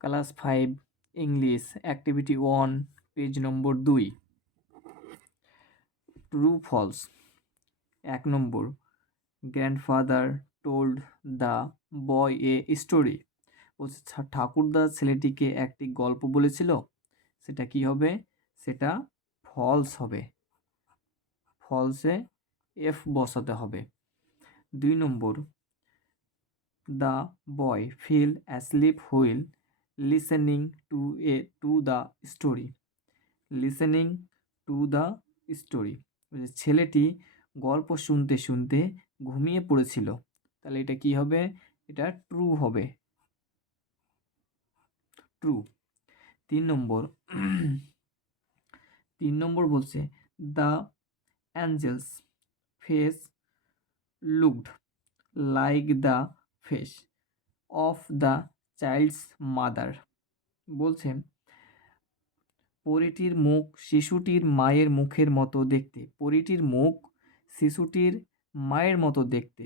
Class 5 English activity 1 page number 2 true false. 1 number grandfather told the boy a story. বলছে ঠাকুরদা ছেলেটিকে একটি গল্প বলেছিল। সেটা কি হবে? সেটা ফলস হবে। ফলসে এফ বসাতে হবে। 2 number the boy fell asleep while listening to the story. Listening to the story, ছেলেটি গল্প শুনতে শুনতে ঘুমিয়ে পড়েছিল। তাহলে এটা কি হবে? এটা ট্রু হবে, ট্রু। 3 নম্বর 3 নম্বর বলছে the angel's face looked like the face of the child's mother. বলছে পরীটির মুখ শিশুটির মায়ের মুখের মতো দেখতে। পরীটির মুখ শিশুটির মায়ের মতো দেখতে।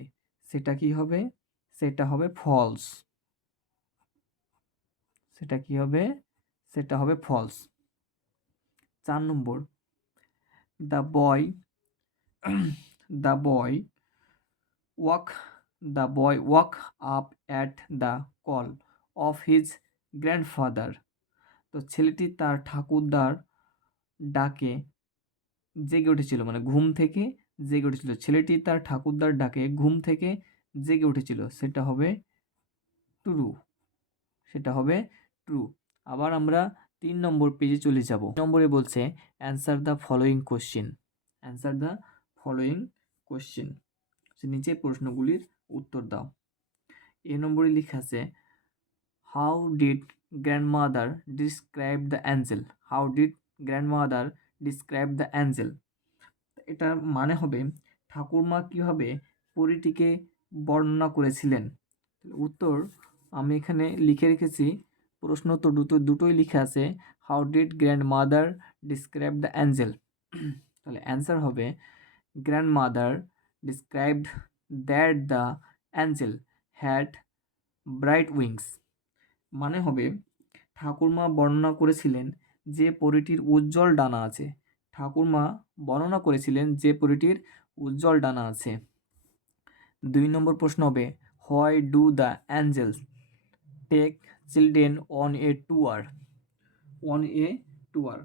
সেটা কি হবে? সেটা হবে ফলস। সেটা কি হবে? সেটা হবে false. 4 number the boy the boy walk the boy walk up at the call of his grandfather. তো ছেলেটি তার ঠাকুরদার ডাকে জেগে উঠেছিল, মানে ঘুম থেকে জেগে উঠেছিল। ছেলেটি তার ঠাকুরদার ডাকে ঘুম থেকে জেগে উঠেছিল। সেটা হবে ট্রু। সেটা হবে ট্রু। আবার আমরা 3 নম্বর পেজে চলে যাব। নম্বরে বলছে answer the following question. Answer the following question, নিচের প্রশ্নগুলির উত্তর দাও। এ নম্বরে লেখা আছে how did grandmother describe the Angel. How did grandmother describe the Angel. এটার মানে হবে ঠাকুরমা কীভাবে পরীটিকে বর্ণনা করেছিলেন। উত্তর আমি এখানে লিখে রেখেছি, প্রশ্ন তো দুটোই লিখে আছে how did grandmother describe the Angel. তাহলে অ্যান্সার হবে grandmother described that the Angel had bright wings. মানে হবে ঠাকুরমা বর্ণনা করেছিলেন যে পরীটির উজ্জ্বল ডানা আছে। ঠাকুরমা বর্ণনা করেছিলেন যে পরীটির উজ্জ্বল ডানা আছে। 2 নম্বর প্রশ্ন হবে why do the angels take children on a tour. On a tour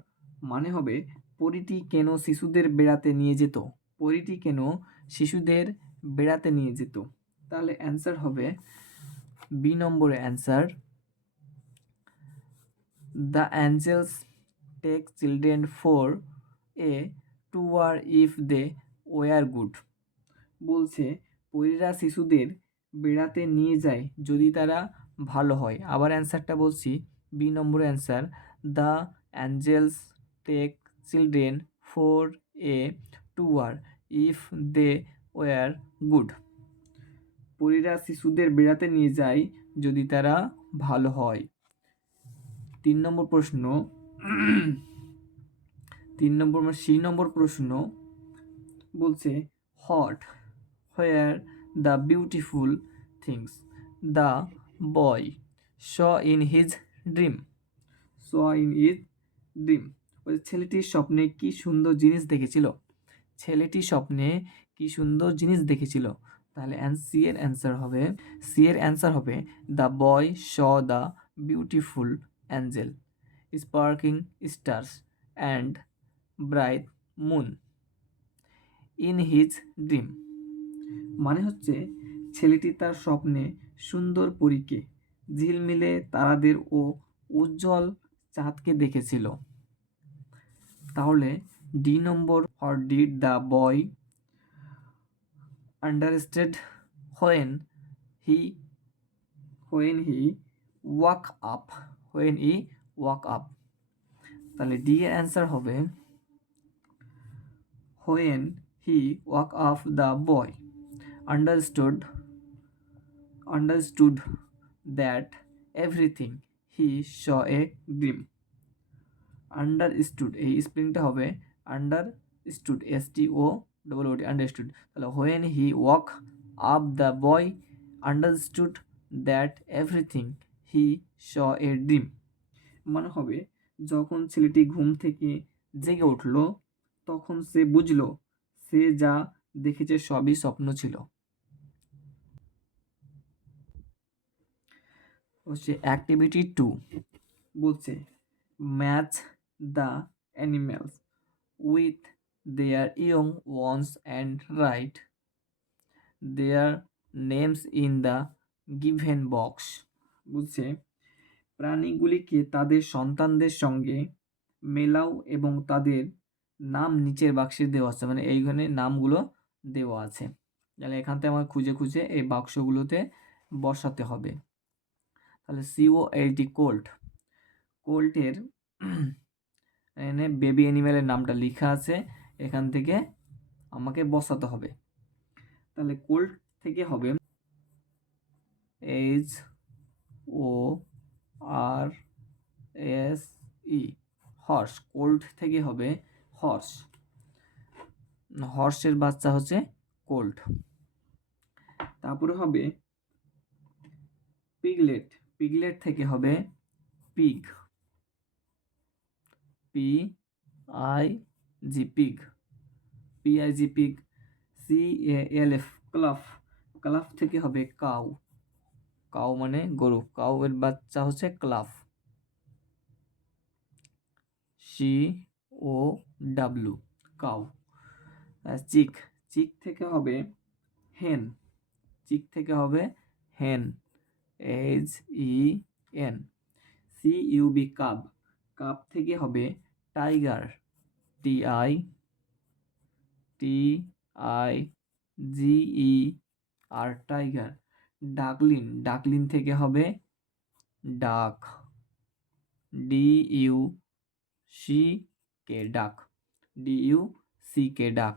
মানে হবে পরীটি কেন শিশুদের বেড়াতে নিয়ে যেত। পরীটি কেন শিশুদের বেড়াতে নিয়ে যেত। তাহলে অ্যান্সার হবে বি নম্বরে answer the angels take children for a tour if they were good. বলছে পরীরা শিশুদের বেড়াতে নিয়ে যায় যদি তারা ভালো হয়। আবার অ্যান্সারটা বলছি, B number answer the angels take children for a tour if they were good. পরীরা শিশুদের বেড়াতে নিয়ে যায় যদি তারা ভালো হয়। 3 নম্বর প্রশ্ন 3 নম্বর সি নম্বর প্রশ্ন বলছে hot where the beautiful things the boy saw in his dream. Saw in his dream, ছেলেটির স্বপ্নে কি সুন্দর জিনিস দেখেছিল। ছেলেটি স্বপ্নে কি সুন্দর জিনিস দেখেছিল। তাহলে সি এর অ্যান্সার হবে the boy saw the beautiful Angel sparking stars and bright moon in his dream. মানে হচ্ছে ছেলেটি তার স্বপ্নে সুন্দর পরীকে, ঝিলমিলে তারাদের ও উজ্জ্বল চাঁদকে দেখেছিল। তাহলে D number or did the boy understood when he woke up? তাহলে ডি এর অ্যান্সার হবে when he woke up the boy understood that everything he saw a dream. Understood, এই স্পেলিংটা হবে আন্ডারস্টুড, STOOD, আন্ডারস্টুড। তাহলে when he walk up the boy understood that everything he saw a dream, মানে হবে যখন ছেলেটি ঘুম থেকে জেগে উঠল তখন সে বুঝলো সে যা দেখেছে সবই স্বপ্ন ছিল। হচ্ছে অ্যাক্টিভিটি 2 বলছে match the animals with their young ones and write their names in the given box. বুঝছে প্রাণীগুলিকে তাদের সন্তানদের সঙ্গে মেলাও এবং তাদের নাম নিচের বাক্সে দেওয়া আছে, মানে এইখানে নামগুলো দেওয়া আছে। তাহলে এখান থেকে আমার খুঁজে খুঁজে এই বাক্সগুলোতে বসাতে হবে। তাহলে COLT কোল্ট, কোল্টের এখানে বেবি অ্যানিমেলের নামটা লেখা আছে, এখান থেকে আমাকে বসাতে হবে। তাহলে কোল্ট থেকে হবে HORSE, হর্স। কোল্ট থেকে হবে হর্স, হর্সের বাচ্চা হচ্ছে কোল্ট। তারপরে হবে পিগলেট, পিগলেট থেকে হবে pig, PIG pig, PIG pig. CALF ক্লাফ, ক্লাফ থেকে হবে কাউ, কাউ মানে গরু, কাউ এর বাচ্চা হচ্ছে ক্লাফ। COW cow. চিক, চিক থেকে হবে হেন, চিক থেকে হবে হেন, HEN। CUB কাব, কাব থেকে হবে টাইগার, TIGER টাইগার। ডাকলিন, ডাকলিন থেকে হবে ডাক, DUCK ডাক, DUCK ডাক।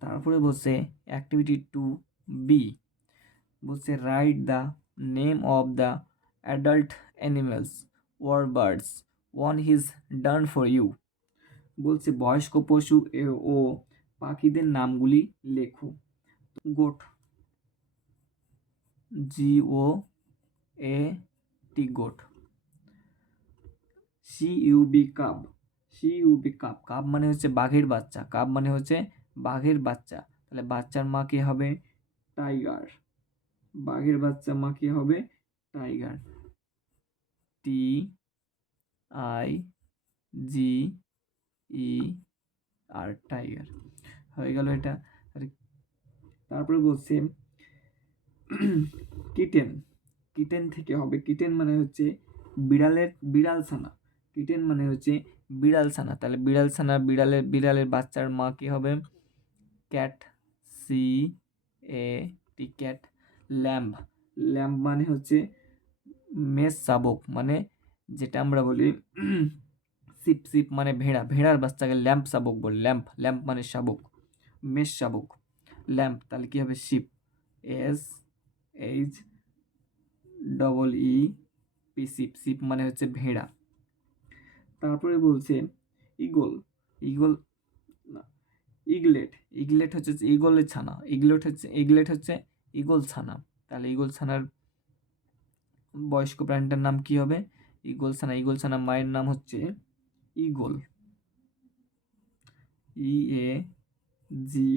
তারপরে বলছে অ্যাক্টিভিটি 2B বলছে write the name of the adult animals or birds one is done for you. বলছে বয়স্ক পশু ও পাখিদের নামগুলি লেখো। Goat, GOAT goat. CUB cub, CUB cub, cub মানে হচ্ছে বাঘের বাচ্চা, কাব মানে হচ্ছে বাঘের বাচ্চা। তাহলে বাচ্চার মা কে হবে টাইগার, বাঘের বাচ্চা মা কে হবে টাইগার, TIGER টাইগার। হয়ে গেল এটা। তারপরে বলছে কিটেন, কিটেন থেকে হবে, কিটেন মানে হচ্ছে বিড়ালের বিড়াল ছানা, কিটেন মানে হচ্ছে বিড়াল ছানা। তাহলে বিড়াল ছানা, বিড়ালের বিড়ালের বাচ্চার মা কি হবে cat, CAT cat. Lamb, lamb মানে হচ্ছে মেষ শাবক, মানে যেটা আমরা বলি শিপ, শিপ মানে ভেড়া, ভেড়ার বাচ্চাকে ল্যাম্প শাবক বলে, ল্যাম্প, ল্যাম্প মানে শাবক, মেষ শাবক, ল্যাম্প। তাহলে কি হবে শিপ, SHEEP, শিপ, শিপ মানে হচ্ছে ভেড়া। তারপরে বলছে ইগল, ইগল না ইগলেট, ইগলেট হচ্ছে ইগলের ছানা, ইগলেট হচ্ছে, ইগলেট হচ্ছে ইগল ছানা। তাহলে ইগল ছানার বয়স্ক প্রাণীটার নাম কি হবে ইগল ছানা, ইগল ছানা মায়ের নাম হচ্ছে ইগল, EAGLE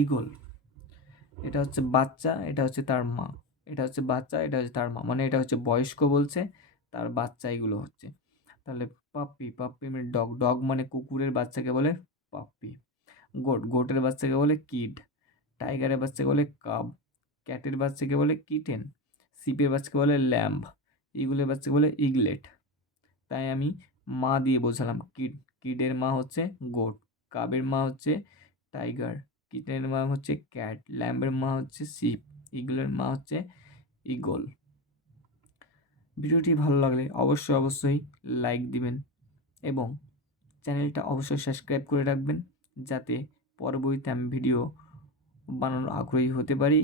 ইগল। এটা হচ্ছে বাচ্চা, এটা হচ্ছে তার মা, এটা হচ্ছে বাচ্চা, এটা হচ্ছে তার মা, মানে এটা হচ্ছে বয়স্ক বলছে, তার বাচ্চা এগুলো হচ্ছে। তাহলে পাপ্পি, পাপ্পি মানে ডগ, ডগ মানে কুকুরের বাচ্চাকে বলে পাপ্পি। গোট, গোটের বাচ্চাকে বলে কিড। টাইগারের বাচ্চাকে বলে কাব। ক্যাটের বাচ্চাকে বলে কিটেন। শিপের বাচ্চাকে বলে ল্যাম্ব। ইগলের বাচ্চাকে বলে ইগলেট। তাই আমি মা দিয়ে বোঝালাম কিড, কিডের মা হচ্ছে গোট, কাবের মা হচ্ছে টাইগার, কিটেনের মা হচ্ছে ক্যাট, ল্যাম্বের মা হচ্ছে শিপ, ইগলের মা হচ্ছে ইগল। ভিডিওটি ভালো লাগলে অবশ্যই অবশ্যই লাইক দিবেন এবং চ্যানেলটা অবশ্যই সাবস্ক্রাইব করে রাখবেন, যাতে পরবর্তীতে আমি ভিডিও বানানোর আগ্রহী হতে পারি।